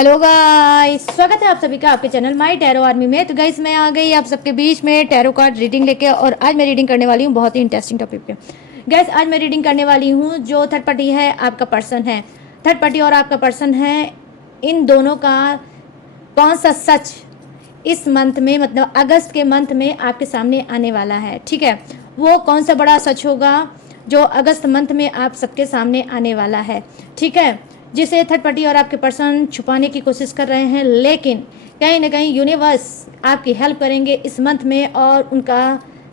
Hello guys, स्वागत है आप सभी का आपके चैनल माय टैरो आर्मी में। तो गाइस मैं आ गई आप सबके बीच में टैरो कार्ड रीडिंग लेके, और आज मैं रीडिंग करने वाली हूँ बहुत ही इंटरेस्टिंग टॉपिक पे। गाइस आज मैं रीडिंग करने वाली हूँ जो थर्ड पार्टी है, आपका पर्सन है, थर्ड पार्टी और आपका पर्सन है, इन दोनों का कौन सा सच इस मंथ में, मतलब अगस्त के मंथ में आपके सामने आने वाला है। ठीक है, वो कौन सा बड़ा सच होगा जो अगस्त मंथ में आप सबके सामने आने वाला है। ठीक है, जिसे थर्ड पार्टी और आपके पर्सन छुपाने की कोशिश कर रहे हैं, लेकिन कहीं ना कहीं यूनिवर्स आपकी हेल्प करेंगे इस मंथ में और उनका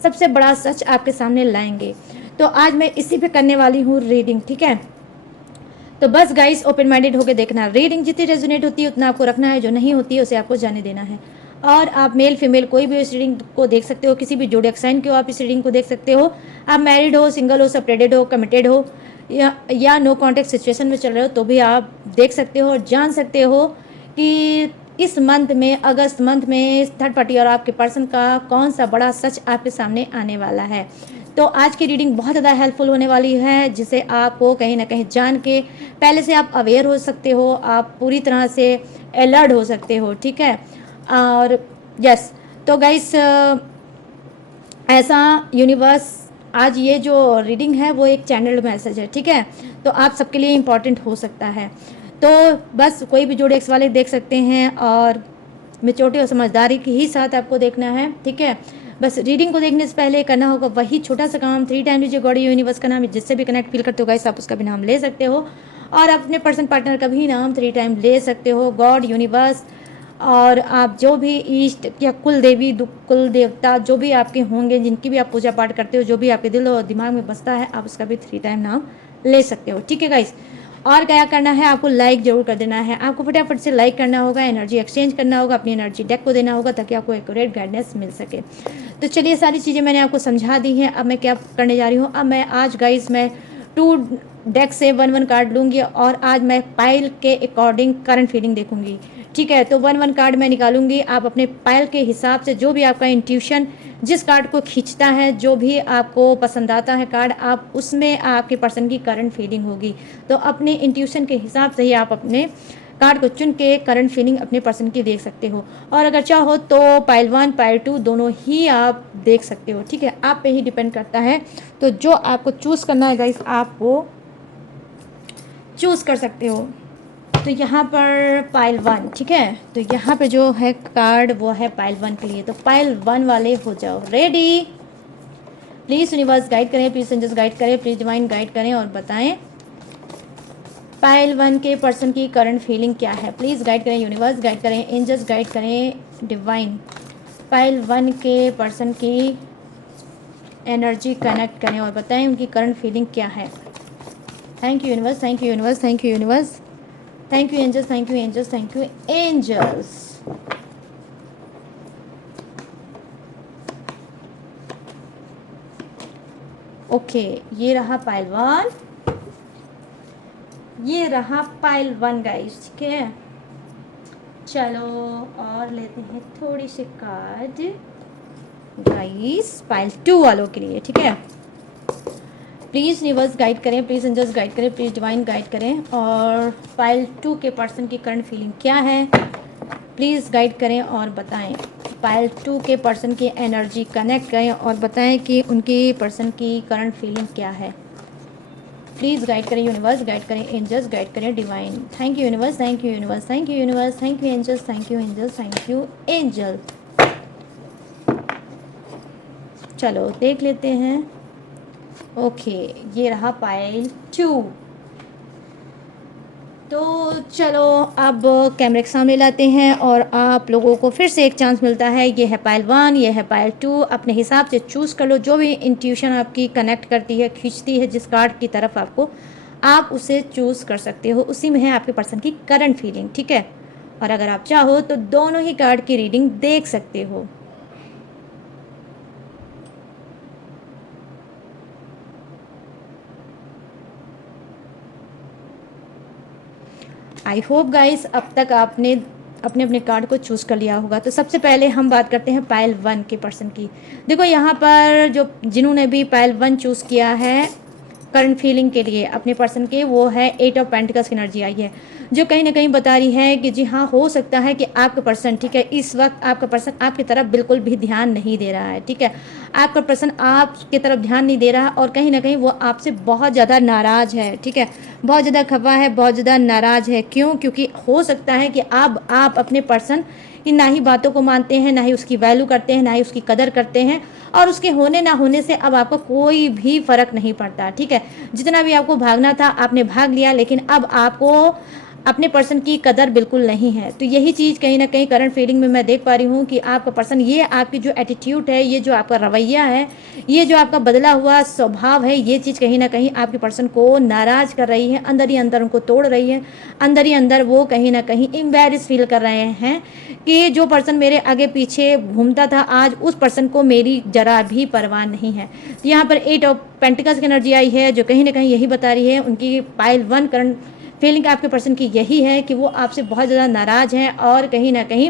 सबसे बड़ा सच आपके सामने लाएंगे। तो आज मैं इसी पे करने वाली हूँ रीडिंग। ठीक है, तो बस गाइस ओपन माइंडेड होकर देखना। रीडिंग जितनी रेजोनेट होती है उतना आपको रखना है, जो नहीं होती है उसे आपको जाने देना है। और आप मेल फीमेल कोई भी इस रीडिंग को देख सकते हो, किसी भी जोडिएक साइन के हो आप इस रीडिंग को देख सकते हो। आप मैरिड हो, सिंगल हो, सेपरेटेड हो, कमिटेड हो, या नो कॉन्टेक्ट सिचुएशन में चल रहे हो तो भी आप देख सकते हो और जान सकते हो कि इस मंथ में, अगस्त मंथ में, थर्ड पार्टी और आपके पर्सन का कौन सा बड़ा सच आपके सामने आने वाला है। तो आज की रीडिंग बहुत ज़्यादा हेल्पफुल होने वाली है, जिसे आपको कहीं ना कहीं जान के पहले से आप अवेयर हो सकते हो, आप पूरी तरह से अलर्ट हो सकते हो। ठीक है, और यस, तो गाइस ऐसा यूनिवर्स, आज ये जो रीडिंग है वो एक चैनल्ड मैसेज है। ठीक है, तो आप सबके लिए इम्पॉर्टेंट हो सकता है। तो बस कोई भी जोड़े एक्स वाले देख सकते हैं, और मेच्योरिटी और समझदारी के ही साथ आपको देखना है। ठीक है, बस रीडिंग को देखने से पहले करना होगा वही छोटा सा काम, 3 टाइम लीजिए गॉड यूनिवर्स का नाम, जिससे भी कनेक्ट फील करते हो गाइस आप उसका भी नाम ले सकते हो, और अपने पर्सन पार्टनर का भी नाम 3 टाइम ले सकते हो, गॉड, यूनिवर्स, और आप जो भी इष्ट या कुल देवी, कुल देवता जो भी आपके होंगे, जिनकी भी आप पूजा पाठ करते हो, जो भी आपके दिल और दिमाग में बसता है, आप उसका भी 3 टाइम नाम ले सकते हो। ठीक है गाइस, और क्या करना है, आपको लाइक जरूर कर देना है। आपको फटाफट से लाइक करना होगा, एनर्जी एक्सचेंज करना होगा, अपनी एनर्जी डेक को देना होगा ताकि आपको एक्यूरेट गाइडेंस मिल सके। तो चलिए, सारी चीज़ें मैंने आपको समझा दी हैं। अब मैं क्या करने जा रही हूँ, अब मैं आज गाइस मैं 2 डेक से 1 कार्ड लूँगी, और आज मैं पाइल के अकॉर्डिंग करंट फीलिंग देखूंगी। ठीक है, तो 1 कार्ड मैं निकालूंगी, आप अपने पाइल के हिसाब से जो भी आपका इंट्यूशन जिस कार्ड को खींचता है, जो भी आपको पसंद आता है कार्ड, आप उसमें आपके पर्सन की करंट फीलिंग होगी। तो अपने इंट्यूशन के हिसाब से ही आप अपने कार्ड को चुन के करंट फीलिंग अपने पर्सन की देख सकते हो, और अगर चाहो तो पाइल 1 पाइल 2 दोनों ही आप देख सकते हो। ठीक है, आप पे ही डिपेंड करता है। तो जो आपको चूज़ करना है गाइस, आप वो चूज़ कर सकते हो। तो यहाँ पर पाइल 1, ठीक है, तो यहाँ पे जो है कार्ड वो है पाइल 1 के लिए। तो पाइल 1 वाले हो जाओ रेडी। प्लीज़ यूनिवर्स गाइड करें, प्लीज़ एंजल्स गाइड करें, प्लीज़ डिवाइन गाइड करें और बताएं पाइल 1 के पर्सन की करंट फीलिंग क्या है। प्लीज़ गाइड करें, यूनिवर्स गाइड करें, एंजल्स गाइड करें, डिवाइन पाइल 1 के पर्सन की एनर्जी कनेक्ट करें और बताएं उनकी करंट फीलिंग क्या है। Thank you universe, thank you universe, thank you universe, thank you angels, thank you angels, thank you angels. Okay, ये रहा पाइल 1, ये रहा पाइल 1 गाइस। ठीक है, चलो और लेते हैं थोड़ी सी कार्ड गाइस पाइल 2 वालों के लिए। ठीक है, प्लीज़ यूनिवर्स गाइड करें, प्लीज़ एंजल्स गाइड करें, प्लीज़ डिवाइन गाइड करें, और पाइल 2 के पर्सन की करंट फीलिंग क्या है। प्लीज़ गाइड करें और बताएं पाइल 2 के पर्सन की एनर्जी कनेक्ट करें और बताएं कि उनकी पर्सन की करंट फीलिंग क्या है। प्लीज़ गाइड करें यूनिवर्स, गाइड करें एंजल्स, गाइड करें divine. Thank you universe, thank you universe, thank you universe, thank you angels, thank you angels, thank you angel. चलो देख लेते हैं। ओके, ये रहा पाइल 2। तो चलो अब कैमरे के सामने लाते हैं और आप लोगों को फिर से एक चांस मिलता है। ये है पाइल 1, ये है पाइल 2। अपने हिसाब से चूज़ कर लो, जो भी इंट्यूशन आपकी कनेक्ट करती है, खींचती है जिस कार्ड की तरफ आपको, आप उसे चूज़ कर सकते हो। उसी में है आपके पर्सन की करंट फीलिंग। ठीक है, और अगर आप चाहो तो दोनों ही कार्ड की रीडिंग देख सकते हो। आई होप गाइस अब तक आपने अपने अपने कार्ड को चूज़ कर लिया होगा। तो सबसे पहले हम बात करते हैं पाइल 1 के पर्सन की। देखो यहाँ पर जो जिन्होंने भी पाइल 1 चूज़ किया है, करंट फीलिंग के लिए अपने पर्सन के, वो है 8 ऑफ पेंटिकल्स की एनर्जी आई है, जो कहीं ना कहीं बता रही है कि जी हाँ, हो सकता है कि आपका पर्सन, ठीक है, इस वक्त आपका पर्सन आपकी तरफ बिल्कुल भी ध्यान नहीं दे रहा है, ठीक है, आपका पर्सन आपकी तरफ ध्यान नहीं दे रहा और कहीं ना कहीं वो आपसे बहुत ज़्यादा नाराज़ है, ठीक है, बहुत ज़्यादा खफा है, बहुत ज़्यादा नाराज़ है। क्यों? क्योंकि हो सकता है कि अब आप अपने पर्सन की ना ही बातों को मानते हैं, ना ही उसकी वैल्यू करते हैं, ना ही उसकी कदर करते हैं, और उसके होने ना होने से अब आपको कोई भी फ़र्क नहीं पड़ता, ठीक है। जितना भी आपको भागना था आपने भाग लिया, लेकिन अब आपको अपने पर्सन की कदर बिल्कुल नहीं है। तो यही चीज़ कहीं ना कहीं करंट फीलिंग में मैं देख पा रही हूँ कि आपका पर्सन, ये आपकी जो एटीट्यूड है, ये जो आपका रवैया है, ये जो आपका बदला हुआ स्वभाव है, ये चीज़ कहीं ना कहीं आपके पर्सन को नाराज़ कर रही है, अंदर ही अंदर उनको तोड़ रही है, अंदर ही अंदर वो कहीं ना कहीं एम्बैरेस फील कर रहे हैं कि जो पर्सन मेरे आगे पीछे घूमता था, आज उस पर्सन को मेरी जरा भी परवाह नहीं है। तो यहाँ पर 8 ऑफ पेंटिकल्स की एनर्जी आई है, जो कहीं ना कहीं यही बता रही है, उनकी पाइल 1 करंट फीलिंग आपके पर्सन की यही है कि वो आपसे बहुत ज़्यादा नाराज़ हैं और कहीं ना कहीं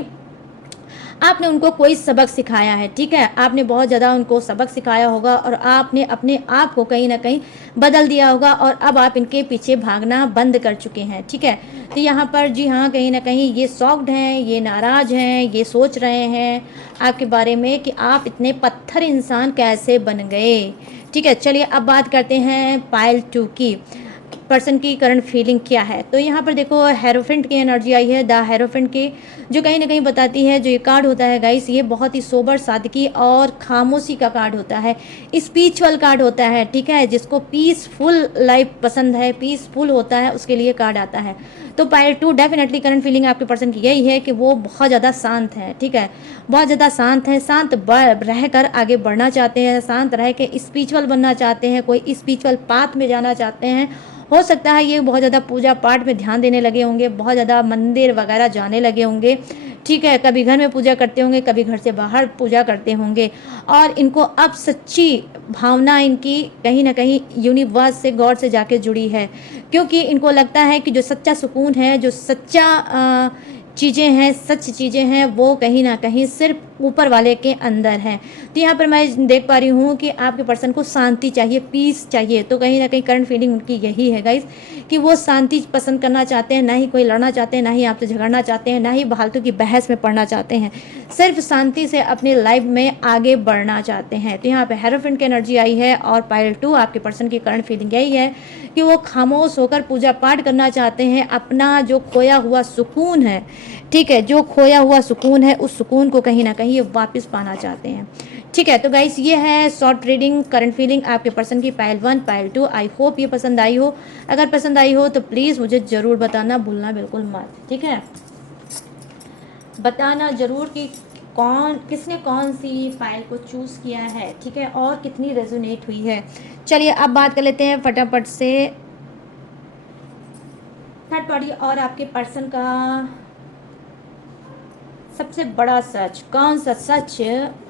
आपने उनको कोई सबक सिखाया है, ठीक है, आपने बहुत ज़्यादा उनको सबक सिखाया होगा और आपने अपने आप को कहीं ना कहीं बदल दिया होगा और अब आप इनके पीछे भागना बंद कर चुके हैं, ठीक है। तो यहाँ पर जी हाँ, कहीं ना कहीं ये शॉक्ड हैं, ये नाराज़ हैं, ये सोच रहे हैं आपके बारे में कि आप इतने पत्थर इंसान कैसे बन गए, ठीक है। चलिए अब बात करते हैं पाइल 2 की, पर्सन की करंट फीलिंग क्या है। तो यहाँ पर देखो, हेरोफेंट की एनर्जी आई है, द हेरोफेंट की, जो कहीं ना कहीं बताती है, जो ये कार्ड होता है गाइस, ये बहुत ही सोबर, सादगी और खामोशी का कार्ड होता है, स्पिरिचुअल कार्ड होता है, ठीक है, जिसको पीसफुल लाइफ पसंद है, पीसफुल होता है, उसके लिए कार्ड आता है। तो पाइल 2 डेफिनेटली करंट फीलिंग आपके पर्सन की यही है कि वो बहुत ज़्यादा शांत है, ठीक है, बहुत ज़्यादा शांत है, शांत रह कर आगे बढ़ना चाहते हैं, शांत रह के स्पिरिचुअल बनना चाहते हैं, कोई स्पिरिचुअल पाथ में जाना चाहते हैं। हो सकता है ये बहुत ज़्यादा पूजा पाठ में ध्यान देने लगे होंगे, बहुत ज़्यादा मंदिर वगैरह जाने लगे होंगे, ठीक है, कभी घर में पूजा करते होंगे, कभी घर से बाहर पूजा करते होंगे, और इनको अब सच्ची भावना इनकी कहीं ना कहीं यूनिवर्स से, गॉड से जाके जुड़ी है, क्योंकि इनको लगता है कि जो सच्चा सुकून है, जो सच्चा चीज़ें हैं, सच चीज़ें हैं, वो कहीं ना कहीं सिर्फ ऊपर वाले के अंदर हैं। तो यहाँ पर मैं देख पा रही हूँ कि आपके पर्सन को शांति चाहिए, पीस चाहिए। तो कहीं ना कहीं करंट फीलिंग उनकी यही है गाइस कि वो शांति पसंद करना चाहते हैं, ना ही कोई लड़ना चाहते हैं, ना ही आपसे झगड़ना चाहते हैं, ना ही फालतू की बहस में पड़ना चाहते हैं, सिर्फ शांति से अपनी लाइफ में आगे बढ़ना चाहते हैं। तो यहाँ पे हेरोफेंट की एनर्जी आई है और पाइल 2 आपके पर्सन की करंट फीलिंग यही है कि वो खामोश होकर पूजा पाठ करना चाहते हैं, अपना जो खोया हुआ सुकून है, ठीक है, जो खोया हुआ सुकून है, उस सुकून को कहीं ना कहीं ये वापस पाना चाहते हैं, ठीक है। तो गाइस, ये है शॉर्ट रीडिंग करंट फीलिंग आपके पर्सन की पाइल 1 पाइल 2। आई होप ये पसंद आई हो, अगर पसंद आई हो तो प्लीज़ मुझे ज़रूर बताना भूलना बिल्कुल मत, ठीक है, बताना ज़रूर कि किसने कौन सी फाइल को चूज़ किया है, ठीक है, और कितनी रेजोनेट हुई है। चलिए अब बात कर लेते हैं फटाफट से थर्ड पार्टी और आपके पर्सन का सबसे बड़ा सच, कौन सा सच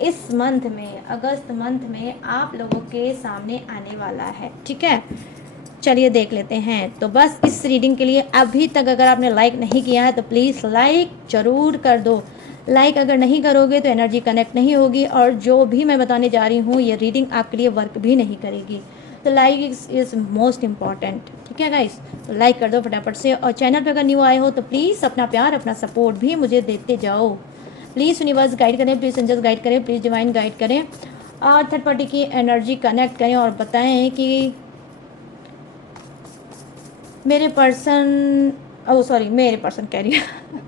इस मंथ में, अगस्त मंथ में आप लोगों के सामने आने वाला है, ठीक है। चलिए देख लेते हैं। तो बस इस रीडिंग के लिए अभी तक अगर आपने लाइक नहीं किया है तो प्लीज़ लाइक ज़रूर कर दो। लाइक अगर नहीं करोगे तो एनर्जी कनेक्ट नहीं होगी और जो भी मैं बताने जा रही हूँ ये रीडिंग आपके लिए वर्क भी नहीं करेगी। तो लाइक इज़ मोस्ट इम्पॉर्टेंट, ठीक है गाइस। तो लाइक कर दो फटाफट से, और चैनल पर अगर न्यू आए हो तो प्लीज़ अपना प्यार, अपना सपोर्ट भी मुझे देते जाओ। प्लीज़ यूनिवर्स गाइड करें, प्लीज़ एंजल्स गाइड करें, प्लीज़ डिवाइन गाइड करें, और थर्ड पार्टी की एनर्जी कनेक्ट करें और बताएं कि मेरे पर्सन, ओ सॉरी, मेरे पर्सन कह रही है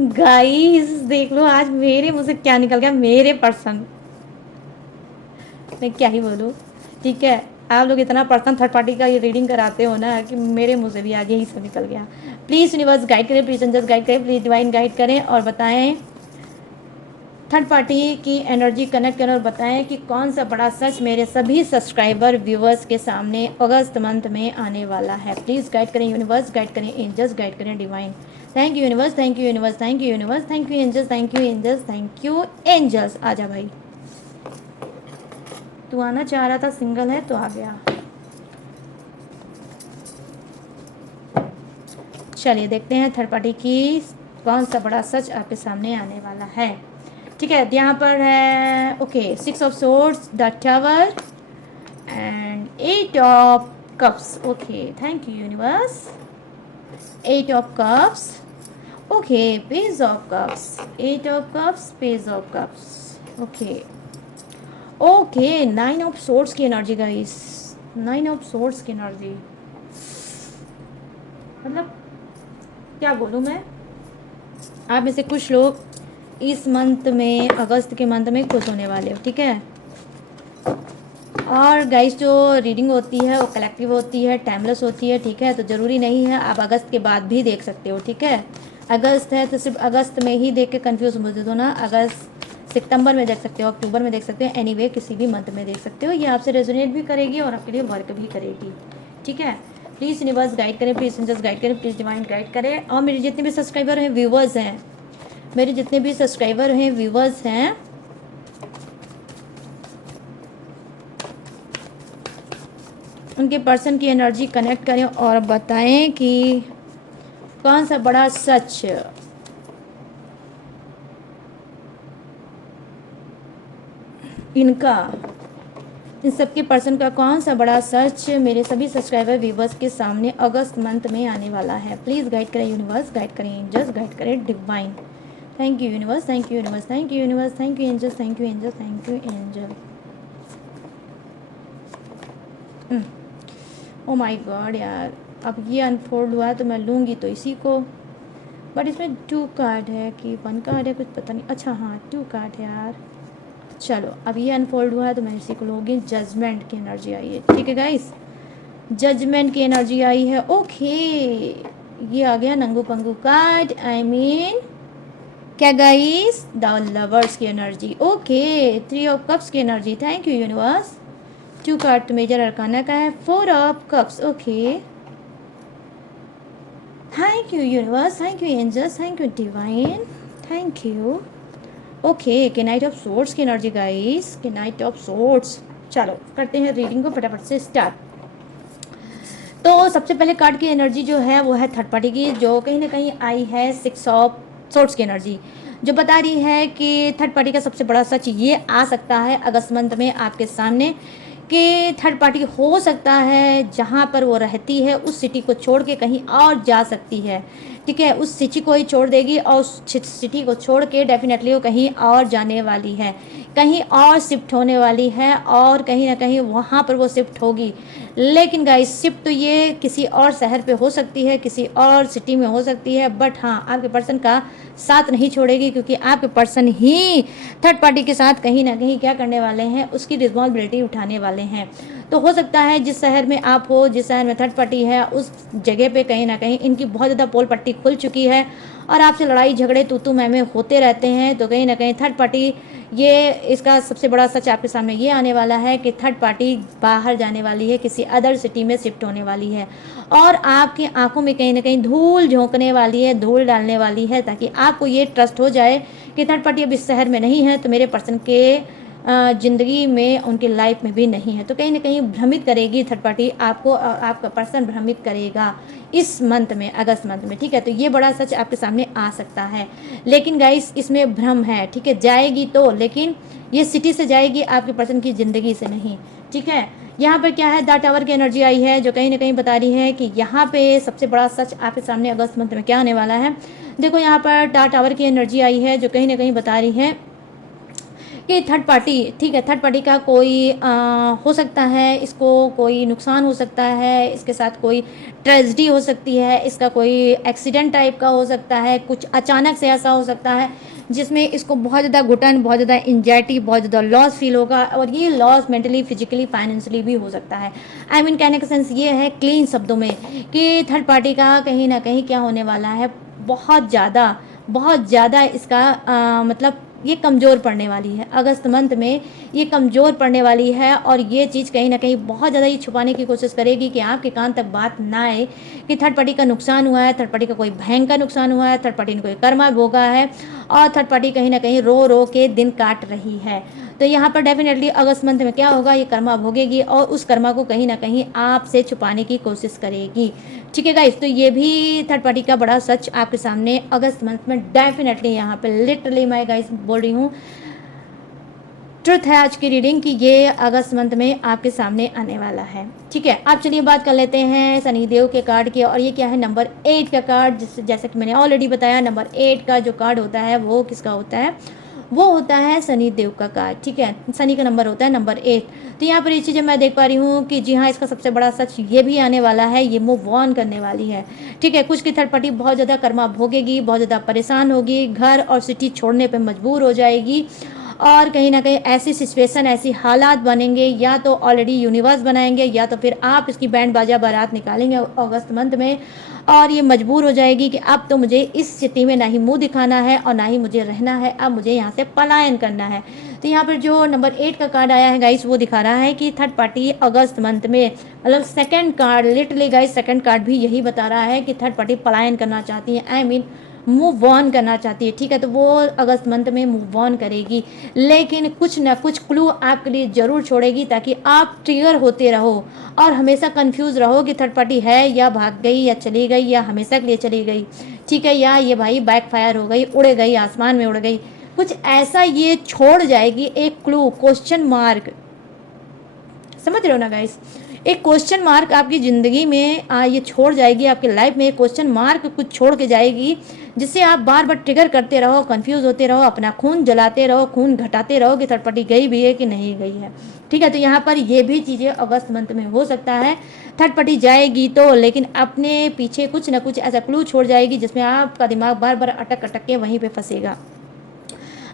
गाइस देख लो आज मेरे मुंह से क्या निकल गया, मेरे पर्सन, मैं क्या ही बोलूँ, ठीक है। आप लोग इतना पर्सन थर्ड पार्टी का ये रीडिंग कराते हो ना कि मेरे मुंह से भी आज यही सब निकल गया। प्लीज़ यूनिवर्स गाइड करें, प्लीज़ एंजल्स गाइड करें, प्लीज़ डिवाइन गाइड करें और बताएं, थर्ड पार्टी की एनर्जी कनेक्ट करें और बताएं कि कौन सा बड़ा सच मेरे सभी सब्सक्राइबर व्यूवर्स के सामने अगस्त मंथ में आने वाला है। प्लीज़ गाइड करें यूनिवर्स, गाइड करें एंजल्स, गाइड करें divine. Thank you universe, thank you universe, thank you universe, thank you angels, thank you angels, thank you angels. आजा भाई, तू आना चाह रहा था, सिंगल है तो आ गया। चलिए देखते हैं थर्ड पार्टी की कौन सा बड़ा सच आपके सामने आने वाला है, ठीक है। यहाँ पर है okay 6 of swords, the tower, and and 8 of cups. Okay, thank you universe. 8 of cups. Okay, page of cups. 8 of cups, page of cups. Okay. Okay, 9 of swords की एनर्जी गाइस. 9 of swords की energy, मतलब क्या बोलूँ मैं. आप में से कुछ लोग इस मंथ में, अगस्त के मंथ में खुश होने वाले हो, ठीक है. और गाइस जो रीडिंग होती है वो कलेक्टिव होती है, टाइमलेस होती है, ठीक है. तो ज़रूरी नहीं है आप अगस्त के बाद भी देख सकते हो, ठीक है. अगस्त है तो सिर्फ अगस्त में ही देख के कंफ्यूज मत हो ना. अगस्त, सितंबर में देख सकते हो, अक्टूबर में देख सकते हो, एनीवे किसी भी मंथ में देख सकते हो. ये आपसे रेजोनेट भी करेगी और आपके लिए वर्क भी करेगी, ठीक है. प्लीज़ यूनिवर्स गाइड करें, प्लीज़ एंजल्स गाइड करें, प्लीज़ डिवाइन गाइड करें. और मेरे जितने भी सब्सक्राइबर हैं, व्यूवर्स हैं, मेरे जितने भी सब्सक्राइबर हैं, व्यूवर्स हैं, उनके पर्सन की एनर्जी कनेक्ट करें और बताएं कि कौन सा बड़ा सच इनका, इन सबके पर्सन का कौन सा बड़ा सच मेरे सभी सब्सक्राइबर व्यूवर्स के सामने अगस्त मंथ में आने वाला है. प्लीज़ गाइड करें यूनिवर्स, गाइड करें एंजल्स, गाइड करें divine. Thank you universe, thank you universe, thank you universe, thank you angels, thank you angels, thank you angel. Oh my god यार, अब ये अनफोल्ड हुआ है तो मैं लूँगी तो इसी को. बट इसमें 2 कार्ड है कि 1 कार्ड है, कुछ पता नहीं. अच्छा हाँ 2 कार्ड है यार. चलो अब ये अनफोल्ड हुआ है तो मैं इसी को लूँगी. जजमेंट की एनर्जी आई है, ठीक है गाइस. जजमेंट की एनर्जी आई है. ओके, ये आ गया नंगू पंगू कार्ड. आई मीन क्या गाइस, द लवर्स की एनर्जी. ओके, 3 of cups की energy. Thank you universe. 2 card तो मेजर अरकाना का है. 4 of cups. Okay, thank you universe, thank you angels, thank you divine, thank you. Okay, के knight of swords की energy guys, के knight of swords. चलो करते हैं रीडिंग को फटाफट से स्टार्ट. तो सबसे पहले कार्ड की एनर्जी जो है वो है थर्ड पार्टी की, जो कहीं ना कहीं आई है 6 of swords की एनर्जी, जो बता रही है कि थर्ड पार्टी का सबसे बड़ा सच ये आ सकता है अगस्त मंथ में आपके सामने, कि थर्ड पार्टी हो सकता है जहाँ पर वो रहती है उस सिटी को छोड़ के कहीं और जा सकती है, ठीक है. उस सिटी को ही छोड़ देगी और उस सिटी को छोड़ के डेफिनेटली वो कहीं और जाने वाली है, कहीं और शिफ्ट होने वाली है और कहीं ना कहीं वहाँ पर वो शिफ्ट होगी. लेकिन गाइस शिफ्ट तो ये किसी और शहर पे हो सकती है, किसी और सिटी में हो सकती है, बट हाँ आपके पर्सन का साथ नहीं छोड़ेगी, क्योंकि आपके पर्सन ही थर्ड पार्टी के साथ कहीं ना कहीं क्या करने वाले हैं, उसकी रिस्पॉन्सिबिलिटी उठाने वाले हैं. तो हो सकता है जिस शहर में आप हो, जिस शहर में थर्ड पार्टी है, उस जगह पे कहीं ना कहीं इनकी बहुत ज़्यादा पोल पट्टी खुल चुकी है और आपसे लड़ाई झगड़े तू मैं होते रहते हैं. तो कहीं ना कहीं थर्ड पार्टी, ये इसका सबसे बड़ा सच आपके सामने ये आने वाला है कि थर्ड पार्टी बाहर जाने वाली है, किसी अदर सिटी में शिफ्ट होने वाली है और आपकी आंखों में कहीं ना कहीं धूल झोंकने वाली है, धूल डालने वाली है, ताकि आपको ये ट्रस्ट हो जाए कि थर्ड पार्टी अब इस शहर में नहीं है तो मेरे पर्सन के ज़िंदगी में, उनकी लाइफ में भी नहीं है. तो कहीं ना कहीं भ्रमित करेगी थर्ड पार्टी आपको, आपका पर्सन भ्रमित करेगा इस मंथ में, अगस्त मंथ में, ठीक है. तो ये बड़ा सच आपके सामने आ सकता है. लेकिन गाइस इसमें भ्रम है, ठीक है. जाएगी तो, लेकिन ये सिटी से जाएगी, आपके पर्सन की ज़िंदगी से नहीं, ठीक है. यहाँ पर क्या है, द टावर की एनर्जी आई है, जो कहीं ना कहीं बता रही है कि यहाँ पे सबसे बड़ा सच आपके सामने अगस्त मंथ में क्या आने वाला है. देखो यहाँ पर द टावर की एनर्जी आई है, जो कहीं ना कहीं बता रही है कि थर्ड पार्टी, ठीक है, थर्ड पार्टी का कोई हो सकता है, इसको कोई नुकसान हो सकता है, इसके साथ कोई ट्रेजेडी हो सकती है, इसका कोई एक्सीडेंट टाइप का हो सकता है, कुछ अचानक से ऐसा हो सकता है जिसमें इसको बहुत ज़्यादा घुटन, बहुत ज़्यादा एंजाइटी, बहुत ज़्यादा लॉस फील होगा और ये लॉस मेंटली, फिजिकली, फाइनेंशियली भी हो सकता है. आई मीन कहने का सेंस ये है क्लीन शब्दों में कि थर्ड पार्टी का कहीं ना कहीं क्या होने वाला है, बहुत ज़्यादा इसका मतलब ये कमज़ोर पड़ने वाली है अगस्त मंथ में, ये कमज़ोर पड़ने वाली है और ये चीज़ कहीं ना कहीं बहुत ज़्यादा ये छुपाने की कोशिश करेगी कि आपके कान तक बात ना आए कि थर्ड पार्टी का नुकसान हुआ है, थर्ड पार्टी का कोई भयंकर नुकसान हुआ है, थर्ड पार्टी ने कोई कर्मा भोगा है और थर्ड पार्टी कहीं ना कहीं रो रो के दिन काट रही है. तो यहाँ पर डेफिनेटली अगस्त मंथ में क्या होगा, ये कर्मा भोगेगी और उस कर्मा को कहीं ना कहीं आपसे छुपाने की कोशिश करेगी, ठीक है गाइस. तो ये भी थर्ड पार्टी का बड़ा सच आपके सामने अगस्त मंथ में डेफिनेटली यहाँ पे लिटरली मैं गाइस बोल रही हूँ, ट्रुथ है आज की रीडिंग कि ये अगस्त मंथ में आपके सामने आने वाला है। ठीक है, अब चलिए बात कर लेते हैं शनिदेव के कार्ड की। और ये क्या है, नंबर 8 का कार्ड। जैसे कि मैंने ऑलरेडी बताया, नंबर 8 का जो कार्ड होता है वो किसका होता है, वो होता है शनिदेव का कार्ड। ठीक है, शनि का नंबर होता है नंबर 8। तो यहाँ पर ये चीज़ें मैं देख पा रही हूँ कि जी हाँ, इसका सबसे बड़ा सच ये भी आने वाला है, ये मूव ऑन करने वाली है। ठीक है, कुछ की थर्ड पार्टी बहुत ज़्यादा कर्मा भोगेगी, बहुत ज़्यादा परेशान होगी, घर और सिटी छोड़ने पर मजबूर हो जाएगी। और कहीं ना कहीं ऐसी सिचुएशन, ऐसी हालात बनेंगे, या तो ऑलरेडी यूनिवर्स बनाएंगे, या तो फिर आप इसकी बैंड बाजा बारात निकालेंगे अगस्त मंथ में। और ये मजबूर हो जाएगी कि अब तो मुझे इस स्थिति में ना ही मुंह दिखाना है और ना ही मुझे रहना है, अब मुझे यहाँ से पलायन करना है। तो यहाँ पर जो नंबर 8 का कार्ड आया है गाइस, वो दिखा रहा है कि थर्ड पार्टी अगस्त मंथ में, मतलब second card, literally guys second card भी यही बता रहा है कि थर्ड पार्टी पलायन करना चाहती है, आई मीन मूव ऑन करना चाहती है। ठीक है, तो वो अगस्त मंथ में मूव ऑन करेगी, लेकिन कुछ ना कुछ क्लू आपके लिए ज़रूर छोड़ेगी, ताकि आप ट्रिगर होते रहो और हमेशा कंफ्यूज रहो कि थर्ड पार्टी है या भाग गई या चली गई या हमेशा के लिए चली गई। ठीक है, या ये भाई बैकफायर हो गई, उड़ गई, आसमान में उड़ गई, कुछ ऐसा ये छोड़ जाएगी, एक क्लू, क्वेश्चन मार्क। समझ रहे हो ना गाइस, एक क्वेश्चन मार्क आपकी ज़िंदगी में ये छोड़ जाएगी, आपकी लाइफ में एक क्वेश्चन मार्क कुछ छोड़ के जाएगी, जिससे आप बार बार ट्रिगर करते रहो, कंफ्यूज होते रहो, अपना खून जलाते रहो, खून घटाते रहो कि थर्ड पार्टी गई भी है कि नहीं गई है। ठीक है, तो यहाँ पर ये भी चीज़ें अगस्त मंथ में हो सकता है, थर्ड पार्टी जाएगी तो, लेकिन अपने पीछे कुछ ना कुछ ऐसा क्लू छोड़ जाएगी जिसमें आपका दिमाग बार बार अटक अटक के वहीं पर फंसेगा।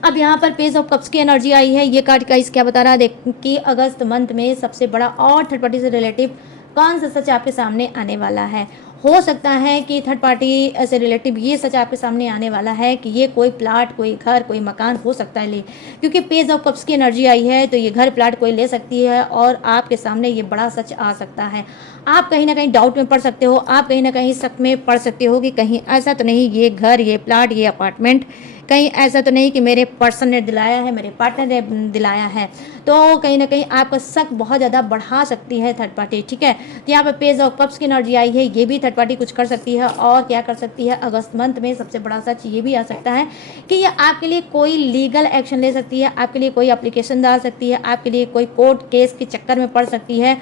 अब यहाँ पर पेज ऑफ कप्स की एनर्जी आई है। ये कार्ड गाइस क्या बता रहा है, देख कि अगस्त मंथ में सबसे बड़ा और थर्ड पार्टी से रिलेटिव कौन सा सच आपके सामने आने वाला है। हो सकता है कि थर्ड पार्टी से रिलेटिव ये सच आपके सामने आने वाला है कि ये कोई प्लाट, कोई घर, कोई मकान हो सकता है ले, क्योंकि पेज ऑफ कप्स की एनर्जी आई है, तो ये घर प्लाट कोई ले सकती है और आपके सामने ये बड़ा सच आ सकता है। आप कहीं ना कहीं डाउट में पड़ सकते हो, आप कहीं ना कहीं शक में पड़ सकते हो कि कहीं ऐसा तो नहीं ये घर, ये प्लाट, ये अपार्टमेंट कहीं ऐसा तो नहीं कि मेरे पर्सन ने दिलाया है, मेरे पार्टनर ने दिलाया है। तो कहीं ना कहीं आपका शक बहुत ज़्यादा बढ़ा सकती है थर्ड पार्टी। ठीक है, तो यहाँ पर पेज ऑफ कप्स की एनर्जी आई है, ये भी थर्ड पार्टी कुछ कर सकती है। और क्या कर सकती है अगस्त मंथ में, सबसे बड़ा सच ये भी आ सकता है कि ये आपके लिए कोई लीगल एक्शन ले सकती है, आपके लिए कोई एप्लीकेशन डाल सकती है, आपके लिए कोई कोर्ट केस के चक्कर में पड़ सकती है।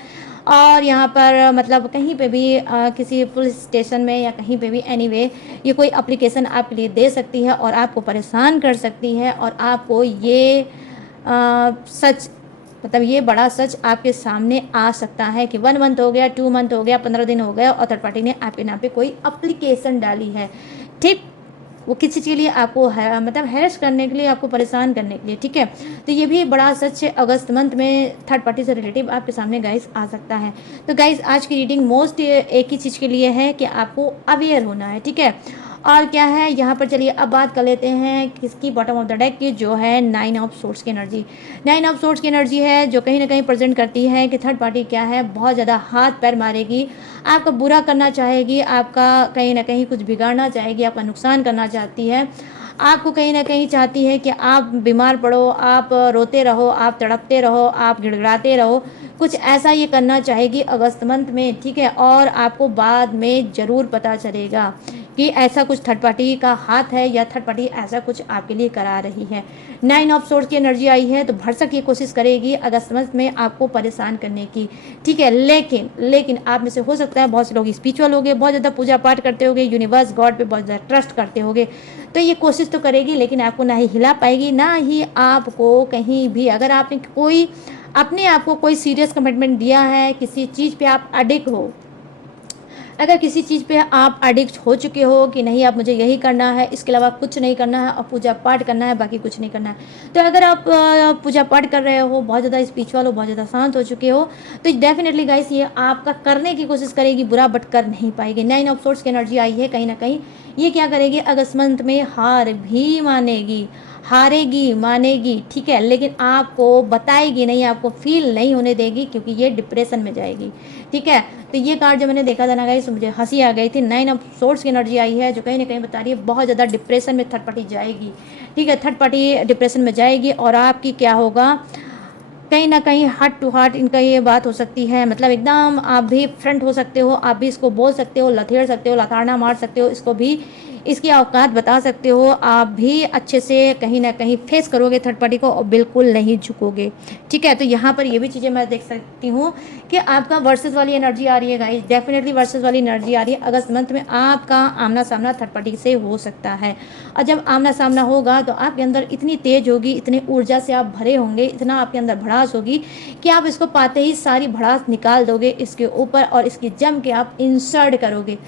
और यहाँ पर मतलब कहीं पे भी किसी पुलिस स्टेशन में या कहीं पे भी एनीवे ये कोई एप्लीकेशन आपके लिए दे सकती है और आपको परेशान कर सकती है, और आपको ये सच, मतलब ये बड़ा सच आपके सामने आ सकता है कि 1 मंथ हो गया, 2 मंथ हो गया, 15 दिन हो गया और थर्ड पार्टी ने आपके नाम पे कोई एप्लीकेशन डाली है। ठीक, वो किसी चीज़ के लिए आपको मतलब हैरेस करने के लिए, आपको परेशान करने के लिए। ठीक है, तो ये भी बड़ा सच अगस्त मंथ में थर्ड पार्टी से रिलेटिव आपके सामने गाइस आ सकता है। तो गाइस आज की रीडिंग मोस्ट एक ही चीज़ के लिए है कि आपको अवेयर होना है। ठीक है, और क्या है यहाँ पर, चलिए अब बात कर लेते हैं किसकी, बॉटम ऑफ द डेक की, जो है 9 ऑफ सोर्ट्स की एनर्जी। 9 ऑफ सोर्ट्स की एनर्जी है जो कहीं ना कहीं प्रेजेंट करती है कि थर्ड पार्टी क्या है, बहुत ज़्यादा हाथ पैर मारेगी, आपका बुरा करना चाहेगी, आपका कहीं ना कहीं कुछ बिगाड़ना चाहेगी, आपका नुकसान करना चाहती है, आपको कहीं ना कहीं चाहती है कि आप बीमार पड़ो, आप रोते रहो, आप तड़पते रहो, आप गिड़गिड़ाते रहो, कुछ ऐसा ये करना चाहेगी अगस्त मंथ में। ठीक है, और आपको बाद में ज़रूर पता चलेगा कि ऐसा कुछ थर्ड पार्टी का हाथ है या थर्ड पार्टी ऐसा कुछ आपके लिए करा रही है। 9 ऑफ सोर्ट्स की एनर्जी आई है, तो भरसक ये कोशिश करेगी अगस्त मंथ में आपको परेशान करने की। ठीक है, लेकिन आप में से हो सकता है बहुत से लोग स्पिरिचुअल होंगे, बहुत ज़्यादा पूजा पाठ करते होंगे, यूनिवर्स गॉड पे बहुत ज़्यादा ट्रस्ट करते होंगे, तो ये कोशिश तो करेगी, लेकिन आपको ना ही हिला पाएगी, ना ही आपको कहीं भी, अगर आपने कोई अपने आप को कोई सीरियस कमिटमेंट दिया है, किसी चीज़ पे आप एडिक्ट हो, अगर किसी चीज़ पे आप एडिक्ट हो चुके हो कि नहीं अब मुझे यही करना है, इसके अलावा कुछ नहीं करना है और पूजा पाठ करना है, बाकी कुछ नहीं करना है, तो अगर आप पूजा पाठ कर रहे हो, बहुत ज़्यादा स्पिरिचुअल हो, बहुत ज़्यादा शांत हो चुके हो, तो डेफिनेटली गाइस ये आपका करने की कोशिश करेगी बुरा, बट कर नहीं पाएगी। 9 ऑफ सोर्ट्स की एनर्जी आई है, कहीं ना कहीं ये क्या करेगी अगस्त मंथ में, हार भी मानेगी, हारेगी, मानेगी। ठीक है, लेकिन आपको बताएगी नहीं, आपको फील नहीं होने देगी, क्योंकि ये डिप्रेशन में जाएगी। ठीक है, तो ये कार्ड जब मैंने देखा था ना गाइस, मुझे हंसी आ गई थी। 9 ऑफ सोर्ट्स की एनर्जी आई है जो कहीं ना कहीं बता रही है बहुत ज़्यादा डिप्रेशन में थर्ड पार्टी जाएगी। ठीक है, थर्ड पार्टी डिप्रेशन में जाएगी और आपकी क्या होगा, कहीं ना कहीं हार्ट टू हार्ट इनका ये बात हो सकती है, मतलब एकदम आप भी फ्रंट हो सकते हो, आप भी इसको बोल सकते हो, लथेड़ सकते हो, लताड़ना मार सकते हो इसको भी, इसकी औकात बता सकते हो, आप भी अच्छे से कहीं ना कहीं फेस करोगे थर्ड पार्टी को और बिल्कुल नहीं झुकोगे। ठीक है, तो यहाँ पर ये भी चीज़ें मैं देख सकती हूँ कि आपका वर्सेस वाली एनर्जी आ रही है गाइस, डेफिनेटली वर्सेस वाली एनर्जी आ रही है। अगस्त मंथ में आपका आमना सामना थर्ड पार्टी से हो सकता है, और जब आमना सामना होगा तो आपके अंदर इतनी तेज होगी, इतनी ऊर्जा से आप भरे होंगे, इतना आपके अंदर भड़ास होगी कि आप इसको पाते ही सारी भड़ास निकाल दोगे इसके ऊपर, और इसकी जम के आप इंसर्ट करोगे,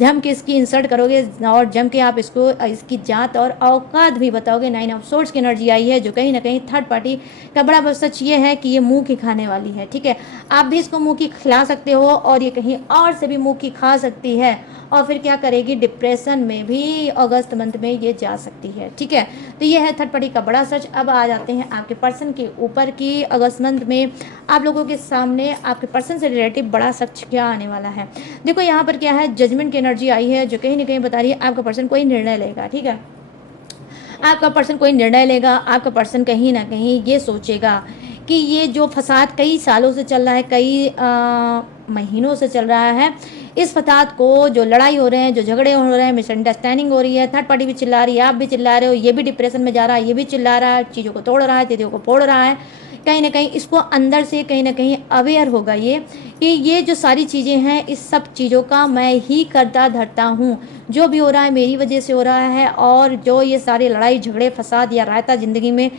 जम के इसकी इंसर्ट करोगे, और जम के आप इसको इसकी जात और औकात भी बताओगे। 9 ऑफ सोर्ड्स की एनर्जी आई है, जो कहीं ना कहीं थर्ड पार्टी का बड़ा बस सच ये है कि ये मुंह की खाने वाली है। ठीक है, आप भी इसको मुंह की खिला सकते हो, और ये कहीं और से भी मुंह की खा सकती है, और फिर क्या करेगी, डिप्रेशन में भी अगस्त मंथ में ये जा सकती है। ठीक है, तो ये है थर्ड पार्टी का बड़ा सच। अब आ जाते हैं आपके पर्सन के ऊपर की अगस्त मंथ में आप लोगों के सामने आपके पर्सन से रिलेटिव बड़ा सच क्या आने वाला है। देखो यहाँ पर क्या है, जजमेंट की एनर्जी आई है, जो कहीं ना कहीं बता रही है आपका पर्सन कोई निर्णय लेगा। ठीक है, आपका पर्सन कोई निर्णय लेगा, आपका पर्सन कहीं ना कहीं ये सोचेगा कि ये जो फसाद कई सालों से चल रहा है, कई महीनों से चल रहा है, इस फसाद को, जो लड़ाई हो रहे हैं, जो झगड़े हो रहे हैं, मिसअंडरस्टैंडिंग हो रही है, थर्ड पार्टी भी चिल्ला रही है, आप भी चिल्ला रहे हो, ये भी डिप्रेशन में जा रहा है, ये भी चिल्ला रहा है, चीज़ों को तोड़ रहा है, चीज़ों को फोड़ रहा है, कहीं ना कहीं इसको अंदर से कहीं ना कहीं अवेयर होगा ये कि ये जो सारी चीज़ें हैं, इस सब चीज़ों का मैं ही करता धरता हूँ, जो भी हो रहा है मेरी वजह से हो रहा है, और जो ये सारे लड़ाई झगड़े फसाद या रायता ज़िंदगी में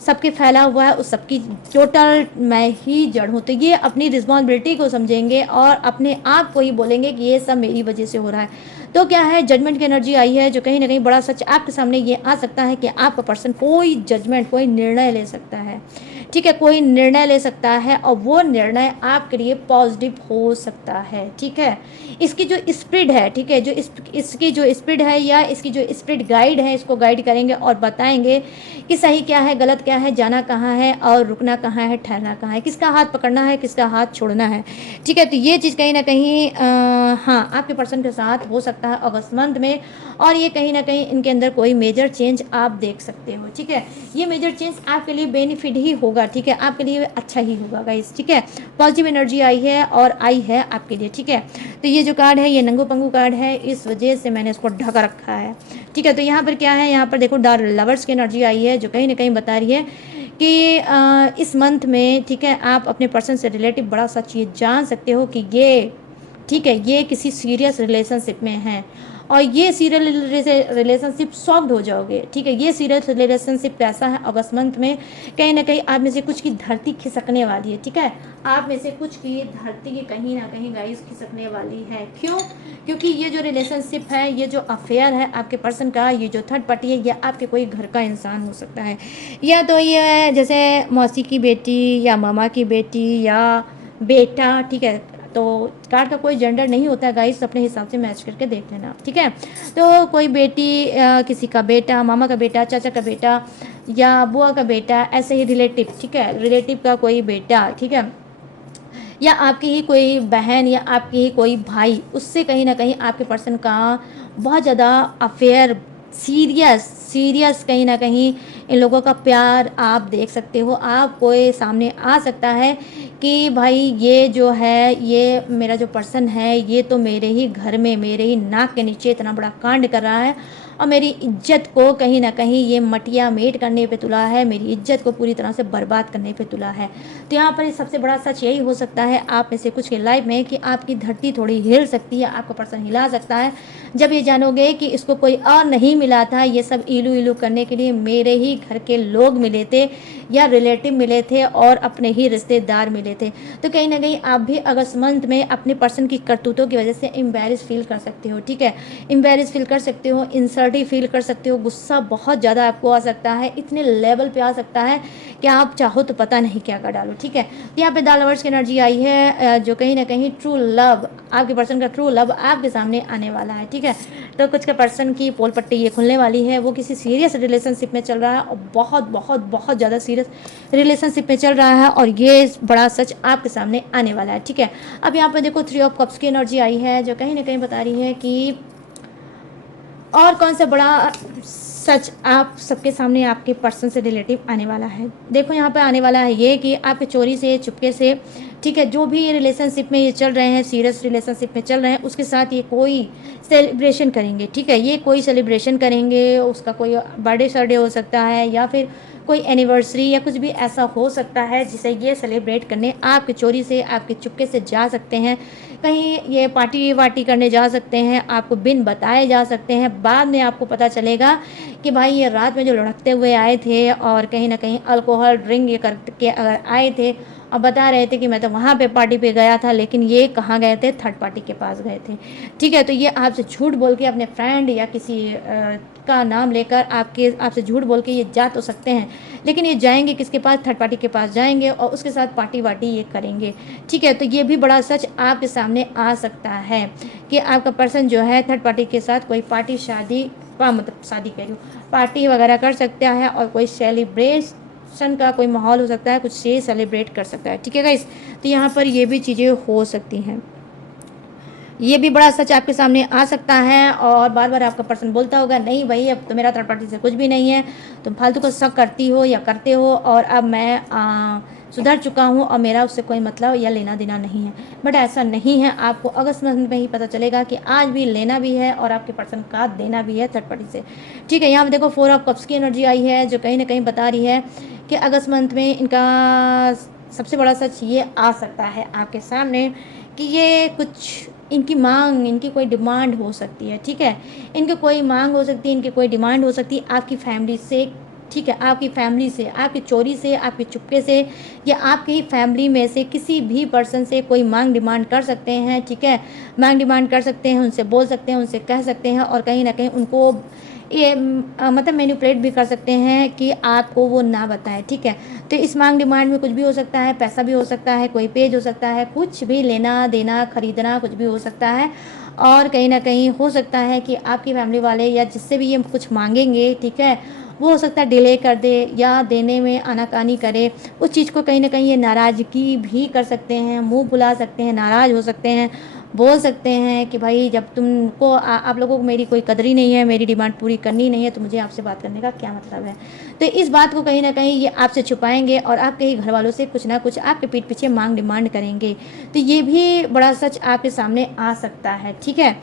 सबके फैला हुआ है, उस सबकी टोटल मैं ही जड़ हूँ। तो ये अपनी रिस्पॉन्सिबिलिटी को समझेंगे और अपने आप को ही बोलेंगे कि ये सब मेरी वजह से हो रहा है। तो क्या है, जजमेंट की एनर्जी आई है, जो कहीं ना कहीं बड़ा सच आपके सामने ये आ सकता है कि आपका पर्सन कोई जजमेंट, कोई निर्णय ले सकता है। ठीक है, कोई निर्णय ले सकता है, और वो निर्णय आपके लिए पॉजिटिव हो सकता है। ठीक है, इसकी जो स्पिरिट है, ठीक है, जो इसकी जो स्पिरिट है या इसकी जो स्पिरिट गाइड है, इसको गाइड करेंगे और बताएंगे कि सही क्या है, गलत क्या है, जाना कहाँ है और रुकना कहाँ है, ठहरना कहाँ है, किसका हाथ पकड़ना है, किसका हाथ छोड़ना है। ठीक है, तो ये चीज़ कहीं ना कहीं हाँ आपके पर्सन के साथ हो सकता है अगस्त मंथ में, और ये कहीं ना कहीं इनके अंदर कोई मेजर चेंज आप देख सकते हो। ठीक है, ये मेजर चेंज आपके लिए बेनिफिट ही होगा। ठीक है, आपके लिए अच्छा ही होगा गाइस। ठीक है, पॉजिटिव एनर्जी आई है और आई है आपके लिए। ठीक है, तो ये जो कार्ड है ये नंगू पंगू कार्ड है, इस वजह से मैंने इसको ढका रखा है। ठीक है, तो यहाँ पर क्या है, यहाँ पर देखो डार्क लवर्स की एनर्जी आई है, जो कहीं ना कहीं बता रही है कि इस मंथ में, ठीक है, आप अपने पर्सन से रिलेटिव बड़ा सच ये जान सकते हो कि ये, ठीक है, ये किसी सीरियस रिलेशनशिप में है, और ये सीरियस रिलेशनशिप सॉल्व हो जाओगे। ठीक है, ये सीरियस रिलेशनशिप कैसा है, अगस्त मंथ में कहीं ना कहीं आप में से कुछ की धरती खिसकने वाली है। ठीक है, आप में से कुछ की धरती की कहीं ना कहीं गाइस खिसकने वाली है। क्यों? क्योंकि ये जो रिलेशनशिप है, ये जो अफेयर है आपके पर्सन का, ये जो थर्ड पार्टी है, ये आपके कोई घर का इंसान हो सकता है, या तो ये जैसे मौसी की बेटी या मामा की बेटी या बेटा। ठीक है, तो कार्ड का कोई जेंडर नहीं होता है गाइस, अपने हिसाब से मैच करके देख लेना। ठीक है, तो कोई बेटी, किसी का बेटा, मामा का बेटा, चाचा का बेटा या बुआ का बेटा, ऐसे ही रिलेटिव। ठीक है, रिलेटिव का कोई बेटा, ठीक है, या आपकी ही कोई बहन या आपकी ही कोई भाई, उससे कहीं ना कहीं आपके पर्सन का बहुत ज़्यादा अफेयर, सीरियस कहीं ना कहीं इन लोगों का प्यार आप देख सकते हो। आपको ये सामने आ सकता है कि भाई ये जो है, ये मेरा जो पर्सन है, ये तो मेरे ही घर में, मेरे ही नाक के नीचे इतना बड़ा कांड कर रहा है, और मेरी इज्जत को कहीं ना कहीं ये मटिया मेट करने पे तुला है, मेरी इज्जत को पूरी तरह से बर्बाद करने पे तुला है। तो यहाँ पर सबसे बड़ा सच यही हो सकता है आप में से कुछ के लाइफ में कि आपकी धरती थोड़ी हिल सकती है, आपका पर्सन हिला सकता है, जब ये जानोगे कि इसको कोई और नहीं मिला था, ये सब इलू इलू करने के लिए मेरे ही घर के लोग मिले थे या रिलेटिव मिले थे और अपने ही रिश्तेदार मिले थे। तो कहीं ना कहीं आप भी अगस्त मंथ में अपने पर्सन की करतूतों की वजह से एम्बेरस फील कर सकते हो। ठीक है, एम्बेरस फील कर सकते हो, इंसल्टी फील कर सकते हो, गुस्सा बहुत ज़्यादा आपको आ सकता है, इतने लेवल पे आ सकता है कि आप चाहो तो पता नहीं क्या कर डालो। ठीक है, तो यहाँ पे द लवर्स की एनर्जी आई है, जो कहीं ना कहीं ट्रू लव, आपके पर्सन का ट्रू लव आपके सामने आने वाला है। ठीक है, तो कुछ के पर्सन की पोल पट्टी ये खुलने वाली है, वो किसी सीरियस रिलेशनशिप में चल रहा है, और बहुत बहुत बहुत ज़्यादा सीरियस रिलेशनशिप में चल रहा है, और ये बड़ा सच आपके सामने आने वाला है। ठीक है, अब यहाँ पे देखो 3 ऑफ कप्स की एनर्जी आई है, जो कहीं ना कहीं बता रही है कि और कौन सा बड़ा सच आप सबके सामने आपके पर्सन से रिलेटिव आने वाला है। देखो यहाँ पे आने वाला है ये कि आपके चोरी से, चुपके से ठीक है, जो भी ये रिलेशनशिप में ये चल रहे हैं, सीरियस रिलेशनशिप में चल रहे हैं, उसके साथ ये कोई सेलिब्रेशन करेंगे। ठीक है, ये कोई सेलिब्रेशन करेंगे, उसका कोई बर्थडे शर्डे हो सकता है या फिर कोई एनिवर्सरी या कुछ भी ऐसा हो सकता है जिसे ये सेलिब्रेट करने आपके चोरी से, आपके चुपके से जा सकते हैं। कहीं ये पार्टी वार्टी करने जा सकते हैं, आपको बिन बताए जा सकते हैं। बाद में आपको पता चलेगा कि भाई ये रात में जो लड़कते हुए आए थे और कहीं ना कहीं अल्कोहल ड्रिंक ये करके अगर आए थे और बता रहे थे कि मैं तो वहाँ पे पार्टी पे गया था, लेकिन ये कहाँ गए थे, थर्ड पार्टी के पास गए थे। ठीक है, तो ये आपसे झूठ बोल के अपने फ्रेंड या किसी का नाम लेकर आपसे झूठ बोल के ये जा तो सकते हैं, लेकिन ये जाएंगे किसके पास, थर्ड पार्टी के पास जाएंगे और उसके साथ पार्टी वार्टी ये करेंगे। ठीक है, तो ये भी बड़ा सच आपके सामने आ सकता है कि आपका पर्सन जो है थर्ड पार्टी के साथ कोई पार्टी शादी का, मतलब शादी कह रही हूँ, पार्टी वगैरह कर सकता है और कोई सेलिब्रेशन का कोई माहौल हो सकता है, कुछ से सेलिब्रेट कर सकता है। ठीक है गाइस, तो यहाँ पर ये भी चीज़ें हो सकती हैं, ये भी बड़ा सच आपके सामने आ सकता है। और बार बार आपका पर्सन बोलता होगा नहीं भाई अब तो मेरा थर्ड पार्टी से कुछ भी नहीं है, तुम फालतू को शक करती हो या करते हो और अब मैं सुधर चुका हूँ और मेरा उससे कोई मतलब या लेना देना नहीं है। बट ऐसा नहीं है, आपको अगस्त मंथ में ही पता चलेगा कि आज भी लेना भी है और आपके पर्सन का देना भी है थर्ड पार्टी से। ठीक है, यहाँ पे देखो 4 ऑफ कप्स की एनर्जी आई है जो कहीं ना कहीं बता रही है कि अगस्त मंथ में इनका सबसे बड़ा सच ये आ सकता है आपके सामने कि ये कुछ इनकी मांग, इनकी कोई डिमांड हो सकती है। ठीक है, इनकी कोई मांग हो सकती है, इनकी कोई डिमांड हो सकती है आपकी फैमिली से। ठीक है, आपकी फैमिली से, आपकी चोरी से, आपके चुपके से या आपकी फैमिली में से किसी भी पर्सन से कोई मांग डिमांड कर सकते हैं। ठीक है, मांग डिमांड कर सकते हैं, उनसे बोल सकते हैं, उनसे कह सकते हैं और कहीं ना कहीं उनको ये मतलब मैनिपुलेट भी कर सकते हैं कि आपको वो ना बताएं। ठीक है, तो इस मांग डिमांड में कुछ भी हो सकता है, पैसा भी हो सकता है, कोई पेज हो सकता है, कुछ भी लेना देना खरीदना कुछ भी हो सकता है। और कहीं ना कहीं हो सकता है कि आपकी फैमिली वाले या जिससे भी ये कुछ मांगेंगे, ठीक है, वो हो सकता है डिले कर दे या देने में आनाकानी करे। उस चीज़ को कहीं ना कहीं ये नाराज़गी भी कर सकते हैं, मुंह बुला सकते हैं, नाराज़ हो सकते हैं, बोल सकते हैं कि भाई जब तुमको आप लोगों को मेरी कोई कदर ही नहीं है, मेरी डिमांड पूरी करनी नहीं है, तो मुझे आपसे बात करने का क्या मतलब है। तो इस बात को कहीं ना कहीं ये आपसे छुपाएंगे और आपके ही घर वालों से कुछ ना कुछ आपके पीठ पीछे मांग डिमांड करेंगे। तो ये भी बड़ा सच आपके सामने आ सकता है। ठीक है,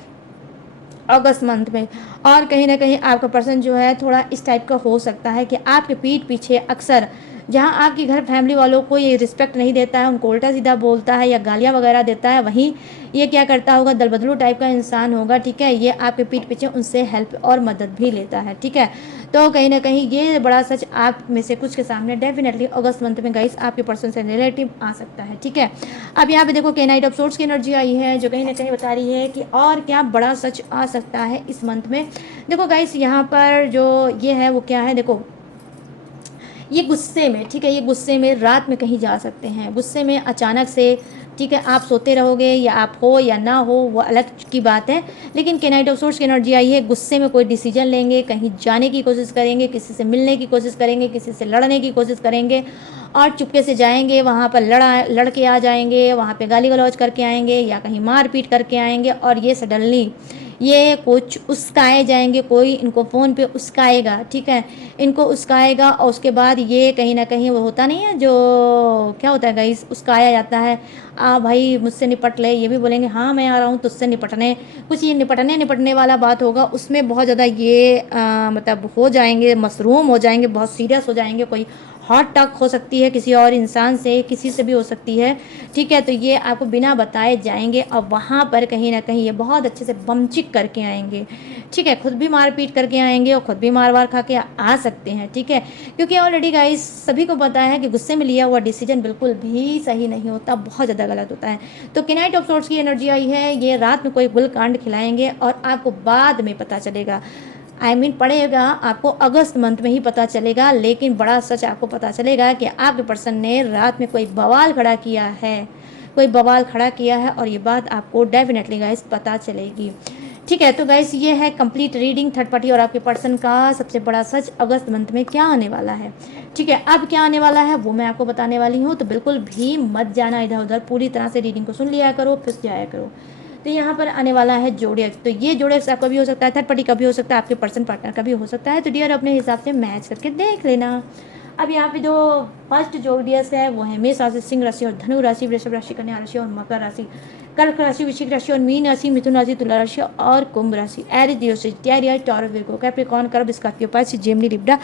अगस्त मंथ में। और कहीं ना कहीं आपका पर्सन जो है थोड़ा इस टाइप का हो सकता है कि आपके पीठ पीछे अक्सर जहां आपके घर फैमिली वालों को ये रिस्पेक्ट नहीं देता है, उनको उल्टा सीधा बोलता है या गालियां वगैरह देता है, वहीं ये क्या करता होगा, दल बदलू टाइप का इंसान होगा। ठीक है, ये आपके पीठ पीछे उनसे हेल्प और मदद भी लेता है। ठीक है, तो कहीं ना कहीं ये बड़ा सच आप में से कुछ के सामने डेफिनेटली अगस्त मंथ में गाइस आपके पर्सन से रिलेटिव आ सकता है। ठीक है, अब यहाँ पे देखो के नाइट ऑफ सोर्ट्स की एनर्जी आई है जो कहीं ना कहीं बता रही है कि और क्या बड़ा सच आ सकता है इस मंथ में। देखो गाइस यहाँ पर जो ये है वो क्या है, देखो ये गुस्से में, ठीक है, ये गुस्से में रात में कहीं जा सकते हैं, गुस्से में अचानक से। ठीक है, आप सोते रहोगे या आप हो या ना हो वो अलग की बात है, लेकिन के नाइट ऑफ सोर्स की एनर्जी आई है, गुस्से में कोई डिसीजन लेंगे, कहीं जाने की कोशिश करेंगे, किसी से मिलने की कोशिश करेंगे, किसी से लड़ने की कोशिश करेंगे और चुपके से जाएंगे, वहाँ पर लड़ के आ जाएंगे, वहाँ पे गाली गलौज करके आएंगे या कहीं मार पीट करके आएंगे और ये सडनली ये कुछ उस्काए जाएंगे, कोई इनको फ़ोन पे उस्काएगा। ठीक है, इनको उस्काएगा और उसके बाद ये कहीं ना कहीं वो होता नहीं है जो क्या होता है गाइस, उस्काया जाता है, आ भाई मुझसे निपट ले, ये भी बोलेंगे हाँ मैं आ रहा हूँ तुझसे निपटने, कुछ ये निपटने वाला बात होगा, उसमें बहुत ज़्यादा ये मतलब हो जाएंगे, मशरूम हो जाएंगे, बहुत सीरियस हो जाएंगे, कोई हॉट टॉक हो सकती है किसी और इंसान से, किसी से भी हो सकती है। ठीक है, तो ये आपको बिना बताए जाएंगे और वहाँ पर कहीं ना कहीं ये बहुत अच्छे से बमचिक करके आएंगे। ठीक है, खुद भी मार पीट करके आएंगे और खुद भी मार वार खा के आ सकते हैं। ठीक है, क्योंकि ऑलरेडी गाइस सभी को पता है कि गुस्से में लिया हुआ डिसीजन बिल्कुल भी सही नहीं होता, बहुत ज़्यादा गलत होता है। तो के नाइट ऑफ सोर्ट्स की एनर्जी आई है, ये रात में कोई गुलकांड खिलाएंगे और आपको बाद में पता चलेगा, पड़ेगा आपको अगस्त मंथ में ही पता चलेगा, लेकिन बड़ा सच आपको पता चलेगा कि आपके पर्सन ने रात में कोई बवाल खड़ा किया है, कोई बवाल खड़ा किया है और ये बात आपको डेफिनेटली गाइस पता चलेगी। ठीक है, तो गाइस ये है कंप्लीट रीडिंग थर्ड पार्टी और आपके पर्सन का सबसे बड़ा सच अगस्त मंथ में क्या आने वाला है। ठीक है, अब क्या आने वाला है वो मैं आपको बताने वाली हूँ, तो बिल्कुल भी मत जाना इधर उधर, पूरी तरह से रीडिंग को सुन लिया करो फिर जाया करो। तो यहाँ पर आने वाला है जोड़ियक्स, तो ये जोड़ियक्स आपका भी हो सकता है, थर्ड पार्टी का भी हो सकता है, आपके पर्सन पार्टनर का भी हो सकता है। तो डियर अपने हिसाब से मैच करके देख लेना। अब यहाँ पे जो फर्स्ट जोडियस है वो है मेष राशि, सिंह राशि और धनु राशि, वृषभ राशि, कन्या राशि और मकर राशि, कर्क राशि, वृश्चिक राशि और मीन राशि, मिथुन राशि, तुला राशि और कुंभ राशि, Aries, Leo, Sagittarius, Taurus, Virgo, Capricorn, कर्ब, Scorpio, Pisces, Gemini, Libra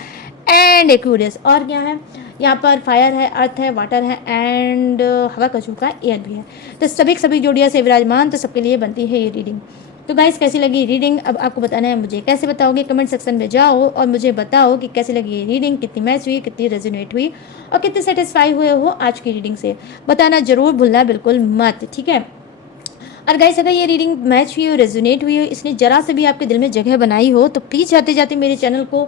and Aquarius. और क्या है यहाँ पर फायर है, अर्थ है, वाटर है एंड हवा का झोंका एयर भी है। तो सभी जोड़िया से विराजमान, तो सबके लिए बनती है ये रीडिंग। तो गाइस कैसी लगी रीडिंग अब आपको बताना है मुझे। कैसे बताओगे? कमेंट सेक्शन में जाओ और मुझे बताओ कि कैसी लगी ये रीडिंग, कितनी मैच हुई, कितनी रेजोनेट हुई और कितने सेटिस्फाई हुए हो आज की रीडिंग से। बताना जरूर भूलना बिल्कुल मत, ठीक है। और गाइस अगर ये रीडिंग मैच हुई हो, रेजोनेट हुई हो, इसने जरा से भी आपके दिल में जगह बनाई हो, तो प्लीज़ जाते जाते मेरे चैनल को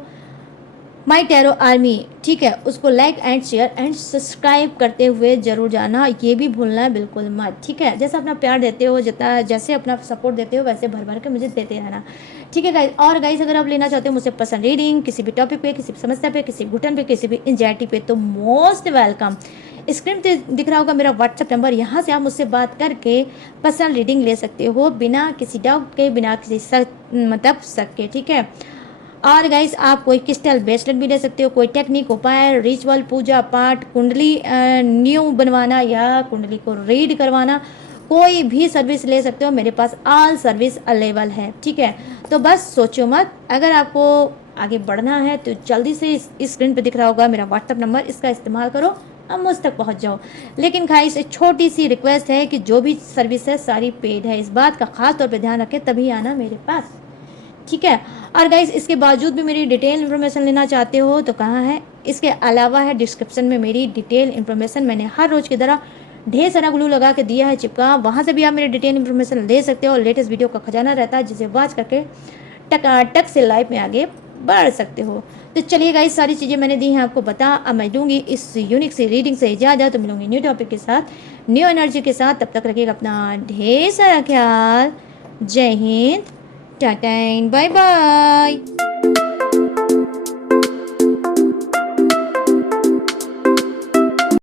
माई टैरो आर्मी, ठीक है, उसको like and share and subscribe करते हुए जरूर जाना, ये भी भूलना बिल्कुल मत, ठीक है। जैसा अपना प्यार देते हो, जितना जैसे अपना सपोर्ट देते हो, वैसे भर भर के मुझे देते रहना, ठीक है गाइस। और गाइस अगर आप लेना चाहते हो मुझसे पर्सनल रीडिंग किसी भी टॉपिक पे, किसी भी समस्या पे, किसी भी घुटन पे, किसी भी एंजाइटी पे, तो मोस्ट वेलकम। स्क्रीन पे दिख रहा होगा मेरा व्हाट्सएप नंबर, यहाँ से आप मुझसे बात करके पर्सनल रीडिंग ले सकते हो बिना किसी डाउट के, बिना किसी मतलब शक के, ठीक है। और गाइस आप कोई क्रिस्टल ब्रेसलेट भी ले सकते हो, कोई टेक्निक, उपाय, रिचुअल, पूजा पाठ, कुंडली न्यू बनवाना या कुंडली को रीड करवाना, कोई भी सर्विस ले सकते हो, मेरे पास ऑल सर्विस अवेलेबल है, ठीक है। तो बस सोचो मत, अगर आपको आगे बढ़ना है तो जल्दी से इस स्क्रीन पे दिख रहा होगा मेरा व्हाट्सअप नंबर, इसका इस्तेमाल करो अब मुझ तक पहुंच जाओ। लेकिन गाइस एक छोटी सी रिक्वेस्ट है कि जो भी सर्विस है सारी पेड है, इस बात का खास तौर पे ध्यान रखें, तभी आना मेरे पास, ठीक है। और गाइस इसके बावजूद भी मेरी डिटेल इन्फॉर्मेशन लेना चाहते हो तो कहाँ है, इसके अलावा है डिस्क्रिप्शन में मेरी डिटेल इन्फॉर्मेशन, मैंने हर रोज़ की तरह ढेर सारा ग्लू लगा के दिया है चिपका, वहाँ से भी आप मेरी डिटेल इन्फॉर्मेशन ले सकते हो और लेटेस्ट वीडियो का खजाना रहता है जिसे वॉच करके टक से लाइफ में आगे बढ़ सकते हो। तो चलिए गाइस सारी चीज़ें मैंने दी हैं आपको बता, अब मैं दूंगी इस यूनिक सी रीडिंग से इजाज़त, तो मिलूंगी न्यू टॉपिक के साथ, न्यू एनर्जी के साथ। तब तक रखिएगा अपना ढेर सारा ख्याल। Jai Hind, tata and bye bye.